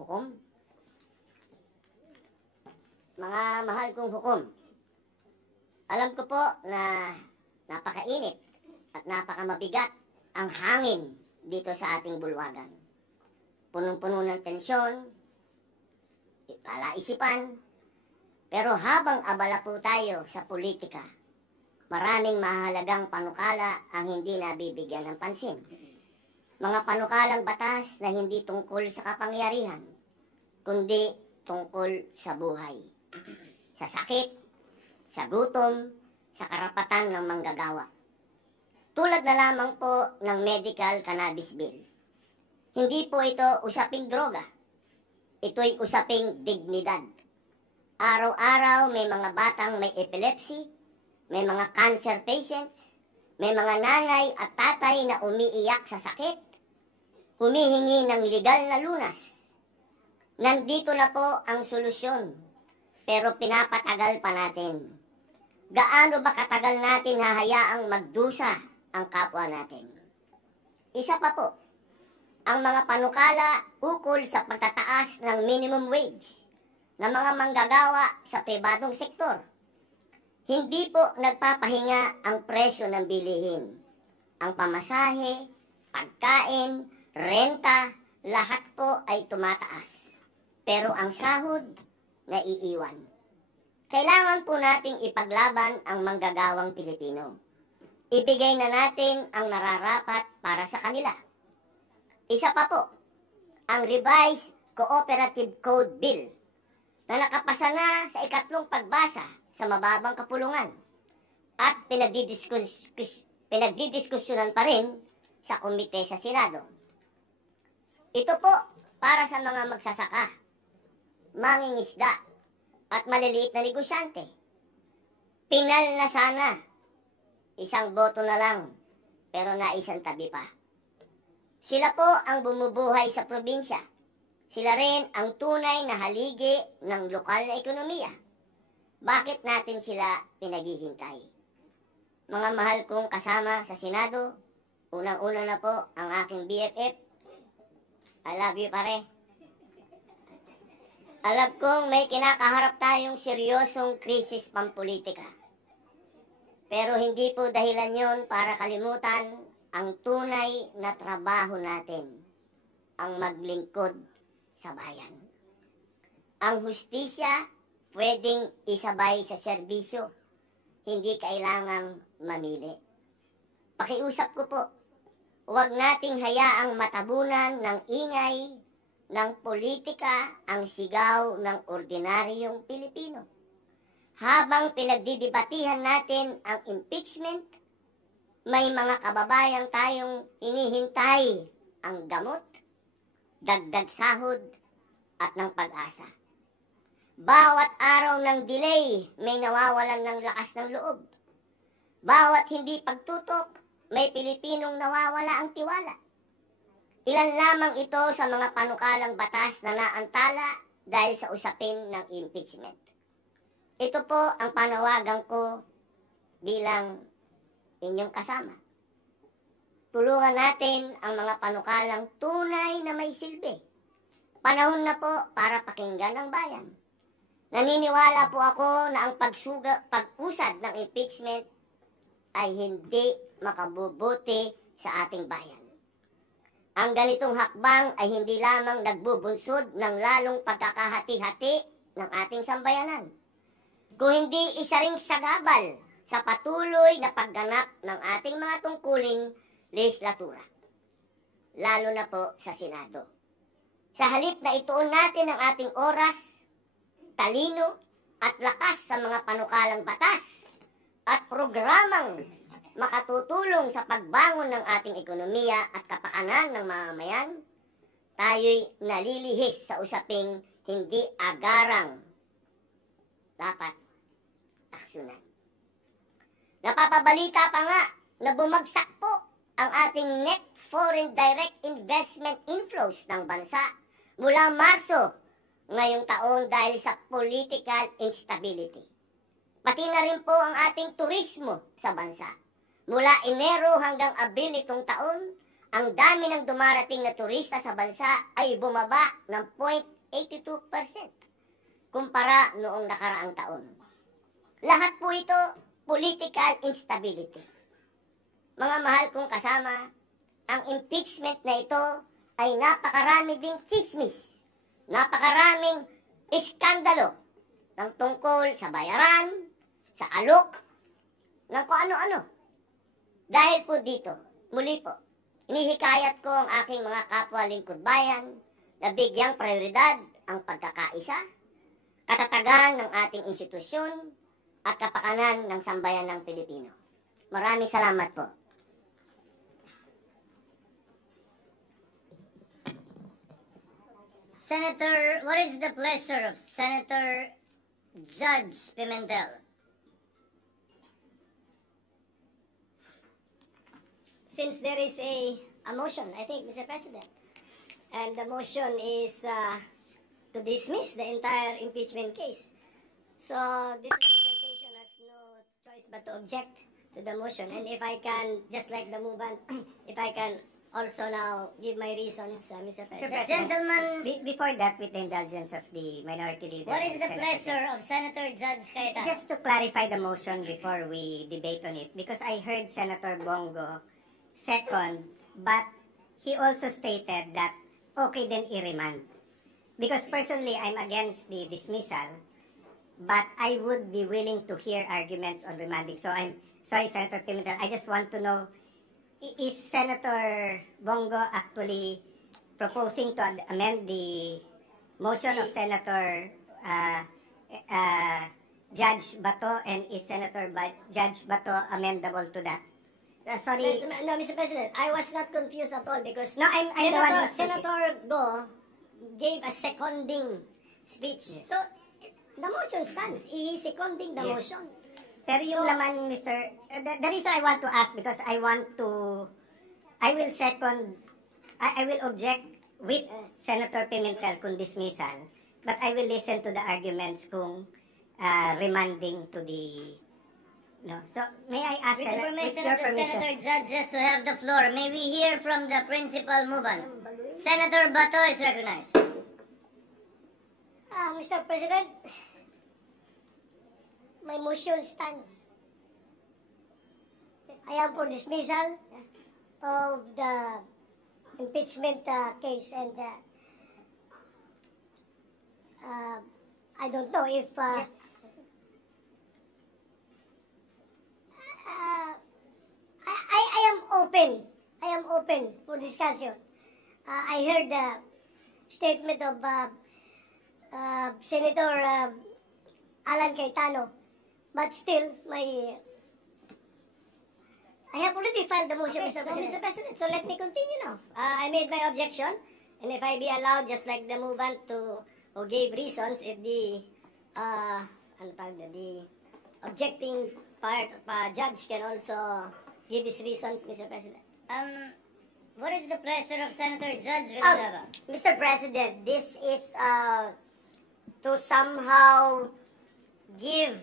hukom. Mga mahal kong hukom, alam ko po na napakainit at napakamabigat ang hangin dito sa ating bulwagan. Punong-puno ng tensyon, palaisipan, pero habang abala po tayo sa politika, maraming mahalagang panukala ang hindi nabibigyan ng pansin. Mga panukalang batas na hindi tungkol sa kapangyarihan, kundi tungkol sa buhay, sa sakit, sa gutom, sa karapatan ng manggagawa. Tulad na lamang po ng medical cannabis bill. Hindi po ito usaping droga. Ito'y usaping dignidad. Araw-araw may mga batang may epilepsy, may mga cancer patients, may mga nanay at tatay na umiiyak sa sakit, humihingi ng legal na lunas. Nandito na po ang solusyon, pero pinapatagal pa natin. Gaano ba katagal natin hahayaang magdusa ang kapwa natin? Isa pa po, ang mga panukala ukol sa pagtataas ng minimum wage ng mga manggagawa sa pribadong sektor. Hindi po nagpapahinga ang presyo ng bilihin. Ang pamasahe, pagkain, renta, lahat po ay tumataas. Pero ang sahod, naiiwan. Kailangan po nating ipaglaban ang manggagawang Pilipino. Ibigay na natin ang nararapat para sa kanila. Isa pa po, ang Revised Cooperative Code Bill na nakapasa na sa ikatlong pagbasa sa mababang kapulungan at pinagdidiskusyonan pa rin sa komite sa Senado. Ito po para sa mga magsasaka, mangingisda at maliliit na negosyante. Pinal na sana, isang boto na lang, pero naisang tabi pa. Sila po ang bumubuhay sa probinsya. Sila rin ang tunay na haligi ng lokal na ekonomiya. Bakit natin sila pinaghihintay? Mga mahal kong kasama sa Senado, unang-una na po ang aking BFF. I love you, pare. Alam kong may kinakaharap tayong seryosong krisis pampolitika. Pero hindi po dahilan yon para kalimutan ang tunay na trabaho natin, ang maglingkod sa bayan. Ang hustisya pwedeng isabay sa serbisyo, hindi kailangang mamili. Pakiusap ko po, huwag nating hayaang matabunan ng ingay ng politika ang sigaw ng ordinaryong Pilipino. Habang pinagdidibatihan natin ang impeachment, may mga kababayang tayong hinihintay ang gamot, dagdag sahod at ng pag-asa. Bawat araw ng delay, may nawawalan ng lakas ng loob. Bawat hindi pagtutok, may Pilipinong nawawala ang tiwala. Ilan lamang ito sa mga panukalang batas na naantala dahil sa usapin ng impeachment. Ito po ang panawagan ko bilang inyong kasama. Tulungan natin ang mga panukalang tunay na may silbi. Panahon na po para pakinggan ang bayan. Naniniwala po ako na ang pag-usad ng impeachment ay hindi makabubuti sa ating bayan. Ang ganitong hakbang ay hindi lamang nagbubunsod ng lalong pagkakahati-hati ng ating sambayanan, kung hindi isa ring sagabal sa patuloy na pagganap ng ating mga tungkuling legislatura, lalo na po sa Senado. Sa halip na ituon natin ang ating oras, talino at lakas sa mga panukalang batas at programang makatutulong sa pagbangon ng ating ekonomiya at kapakanan ng mamamayan, tayo'y nalilihis sa usaping hindi agarang dapat aksyonan. Napapabalita pa nga na bumagsak po ang ating net foreign direct investment inflows ng bansa mula Marso ngayong taon dahil sa political instability. Pati na rin po ang ating turismo sa bansa. Mula Enero hanggang Abril itong taon ang dami ng dumarating na turista sa bansa ay bumaba ng 0.82% kumpara noong nakaraang taon. Lahat po ito, political instability. Mga mahal kong kasama, ang impeachment na ito ay napakarami ding chismis, napakaraming iskandalo ng tungkol sa bayaran, sa alok, ng kung ano-ano. Dahil po dito, muli po, inihikayat ko ang aking mga kapwa lingkod bayan na bigyang prioridad ang pagkakaisa, katatagan ng ating institusyon, at kapakanan ng sambayan ng Pilipino. Maraming salamat po. Senator, what is the pleasure of Senator Judge Pimentel? Since there is a motion, I think, Mr. President, and the motion is to dismiss the entire impeachment case. So this representation has no choice but to object to the motion. And if I can, just like the movement, if I can also now give my reasons, Mr. President. Gentlemen, Before that, with the indulgence of the minority leader. what is the Senator pleasure of Senator Judge Cayetano? Just to clarify the motion before we debate on it, because I heard Senator Bongo second, but he also stated that okay then i-remand. Because personally, I'm against the dismissal, but I would be willing to hear arguments on remanding. So I'm sorry, Senator Pimentel, I just want to know, is Senator Bongo actually proposing to amend the motion of Senator Judge Bato, and is Judge Bato amendable to that? Sorry. No, Mr. President, I was not confused at all because No, I'm the one who's Senator Go gave a seconding speech. Yes. So the motion stands. He is seconding the Yes. motion. Pero yung laman, Mr. The reason I want to ask, because I will object with Senator Pimentel kung dismissal, but I will listen to the arguments kung remanding to the, no. So, may I ask, With the permission your of the permission? Senator Judges to have the floor, may we hear from the principal movement? Senator Bato is recognized. Mr. President, my motion stands. I am for dismissal of the impeachment case, and I don't know if I am open. I am open for discussion. I heard the statement of Senator Alan Cayetano, but still, I have already filed the motion, Okay, Mr. so, President. Mr. President, so let me continue now. I made my objection, and if I be allowed, just like the movement who gave reasons, if the the objecting part judge can also give his reasons, Mr. President. What is the pleasure of Senator Judge Villanueva? Mr. President, this is to somehow give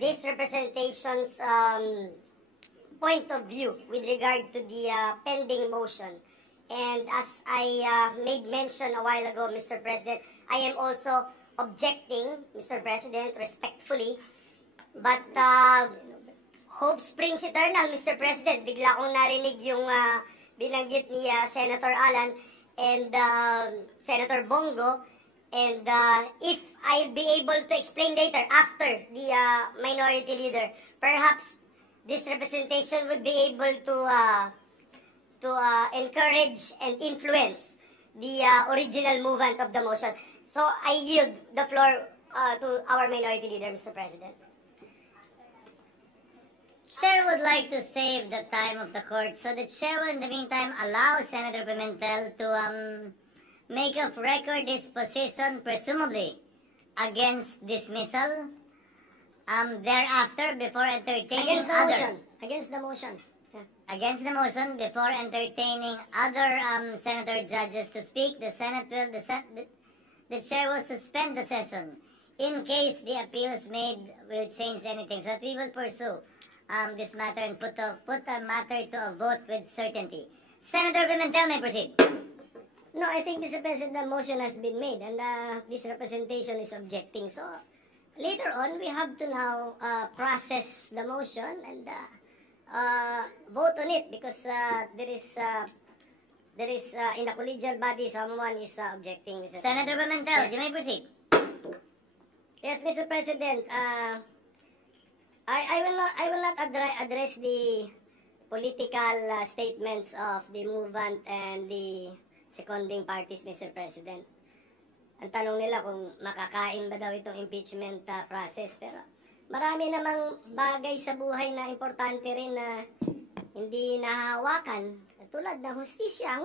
this representation's point of view with regard to the pending motion. And as I made mention a while ago, Mr. President, I am also objecting, Mr. President, respectfully. But hope springs eternal, Mr. President. Bigla akong narinig yung binanggit ni Senator Alan and Senator Bongo. And if I'll be able to explain later after the minority leader, perhaps this representation would be able to encourage and influence the original movement of the motion. So I yield the floor to our minority leader, Mr. President. Chair would like to save the time of the court, so the chair will in the meantime allow Senator Pimentel to make of record his position, presumably against dismissal. Thereafter, before entertaining Against the motion. against the motion, before entertaining other senator judges to speak, the chair will suspend the session in case the appeals made will change anything. So that we will pursue this matter and put the matter to a vote with certainty. Senator Pimentel may proceed. No, I think, Mr. President, the motion has been made and this representation is objecting. So, later on, we have to now process the motion and vote on it because there is in the collegial body, someone is objecting, Mr. Senator Pimentel, you may proceed. Yes, Mr. President. I will not address the political statements of the movant and the seconding parties, Mr. President. Ang tanong nila kung makakain ba daw itong impeachment process. Pero marami namang bagay sa buhay na importante rin na hindi nahahawakan. Tulad ng hustisya.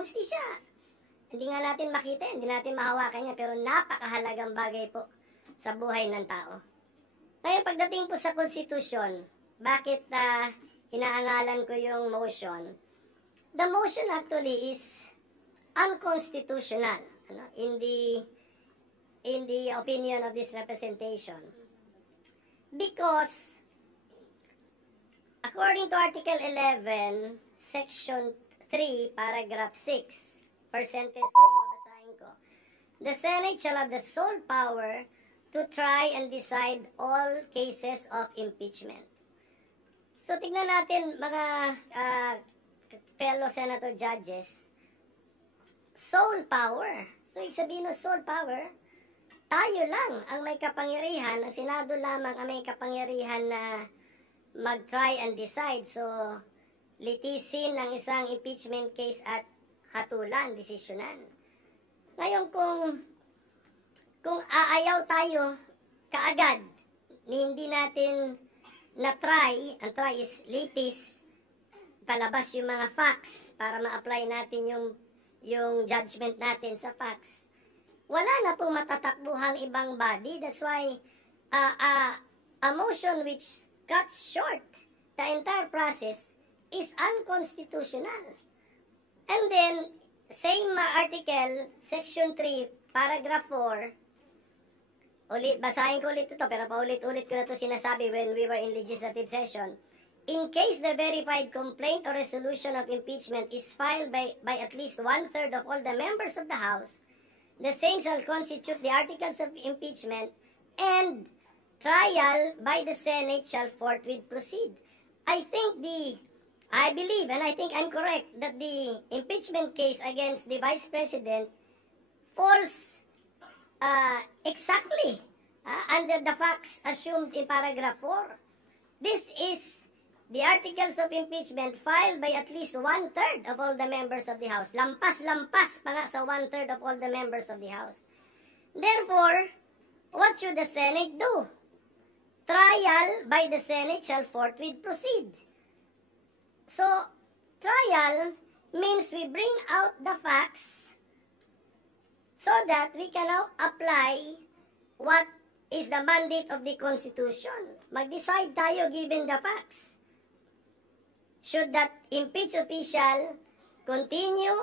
Hindi nga natin makita, hindi natin mahawakan niya, pero napakahalagang bagay po sa buhay ng tao. Ngayon, pagdating po sa konstitusyon, bakit inaangalan ko yung motion? The motion actually is unconstitutional, in the opinion of this representation. Because, according to Article 11, Section 3, Paragraph 6, per sentence na yung babasahin ko, the Senate shall have the sole power to try and decide all cases of impeachment. So, tignan natin mga fellow senator judges, sole power. So, ibig sabihin ng sole power, tayo lang ang may kapangyarihan, ang Senado lamang ang may kapangyarihan na mag-try and decide. So, litisin ng isang impeachment case at hatulan, desisyonan. Ngayon, kung aayaw tayo kaagad, hindi natin na-try, ang try is litis, palabas yung mga facts para ma-apply natin yung judgment natin sa facts. Wala na pong matatakbuhang ibang body. That's why a motion which cuts short the entire process is unconstitutional. And then, same article, Section 3, Paragraph 4, basahin ko ulit ito, pero paulit-ulit ko na ito sinasabi when we were in legislative session. In case the verified complaint or resolution of impeachment is filed by at least 1/3 of all the members of the House, the same shall constitute the articles of impeachment, and trial by the Senate shall forthwith proceed. I believe, and I think I'm correct, that the impeachment case against the Vice President falls exactly under the facts assumed in paragraph 4. This is the articles of impeachment filed by at least 1/3 of all the members of the House. Lampas pa nga sa 1/3 of all the members of the House. Therefore, what should the Senate do? Trial by the Senate shall forthwith proceed. So, trial means we bring out the facts so that we can now apply what is the mandate of the Constitution. Mag-decide tayo given the facts. Should that impeached official continue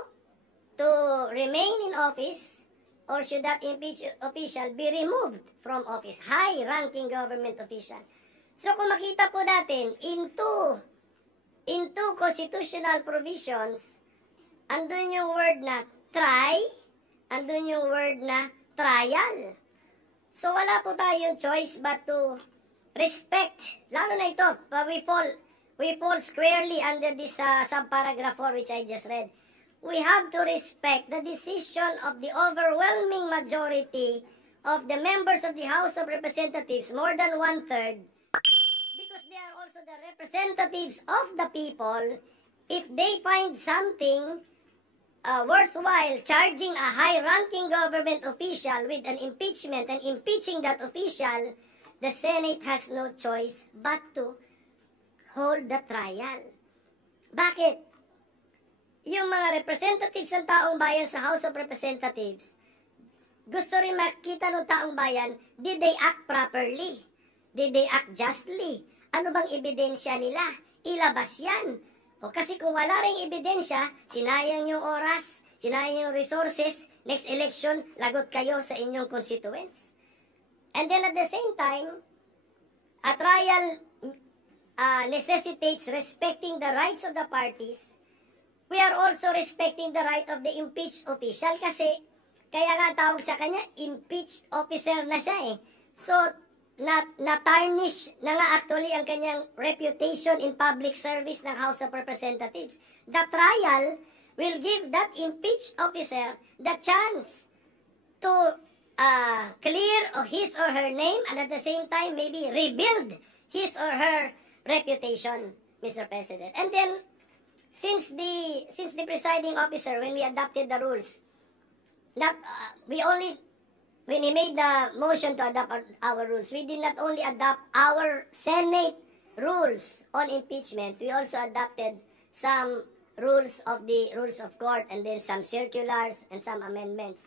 to remain in office, or should that impeached official be removed from office? High-ranking government official. So kung makita po natin, into constitutional provisions, andun yung word na try, andun yung word na trial. So wala po tayong choice but to respect, lalo na ito, we fall squarely under this subparagraph 4 which I just read. We have to respect the decision of the overwhelming majority of the members of the House of Representatives, more than 1/3, because they are also the representatives of the people. If they find something worthwhile charging a high-ranking government official with an impeachment and impeaching that official, the Senate has no choice but to hold the trial. Bakit? Yung mga representatives ng taong bayan sa House of Representatives, gusto rin makita ng taong bayan, did they act properly? Did they act justly? Ano bang ebidensya nila? Ilabas yan. O kasi kung wala ring ebidensya, sinayang yung oras, sinayang yung resources, next election, lagot kayo sa inyong constituents. And then at the same time, a trial necessitates respecting the rights of the parties we are also respecting the right of the impeached official kasi kaya nga tawag sa kanya, impeached officer na siya eh. So, na-tarnish na nga actually ang kanyang reputation in public service ng House of Representatives. The trial will give that impeached officer the chance to clear his or her name and at the same time maybe rebuild his or her reputation, Mr. President. And then, since the presiding officer, when we adopted the rules, when he made the motion to adopt our rules, we did not only adopt our Senate rules on impeachment, we also adopted some rules of the rules of court and then some circulars and some amendments.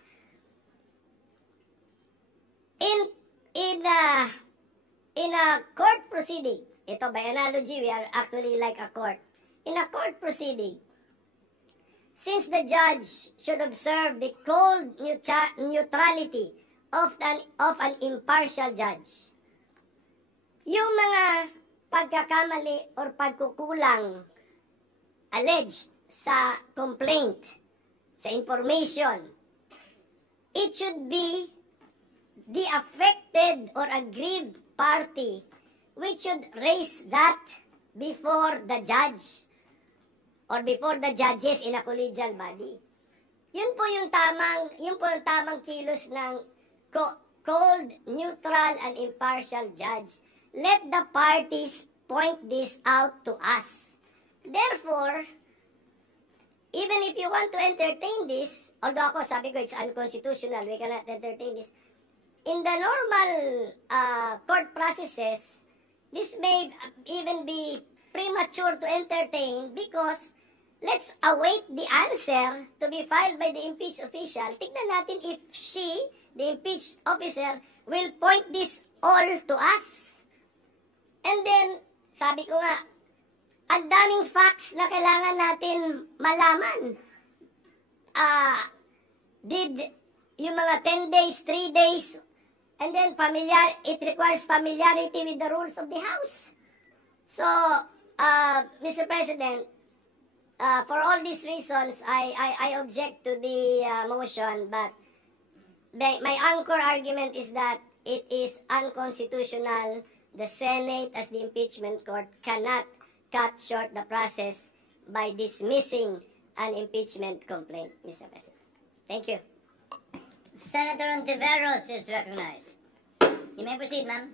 In a court proceeding, ito by analogy, we are actually like a court. In a court proceeding, since the judge should observe the cold neutrality of an impartial judge, yung mga pagkakamali or pagkukulang alleged sa complaint, sa information, it should be the affected or aggrieved party which should raise that before the judge or before the judges in a collegial body. Yun po yung tamang kilos ng cold, neutral, and impartial judge. Let the parties point this out to us. Therefore, even if you want to entertain this, although ako sabi ko it's unconstitutional, we cannot entertain this, in the normal court processes, this may even be premature to entertain because let's await the answer to be filed by the impeached official. Tignan natin if she, the impeached officer, will point this all to us. And then, sabi ko nga, ang daming facts na kailangan natin malaman. Did yung mga 10 days, 3 days, and then it requires familiarity with the rules of the House. So, Mr. President, for all these reasons, I object to the motion, but my anchor argument is that it is unconstitutional. The Senate, as the impeachment court, cannot cut short the process by dismissing an impeachment complaint, Mr. President. Thank you. Senator Ontiveros is recognized. You may proceed, ma'am.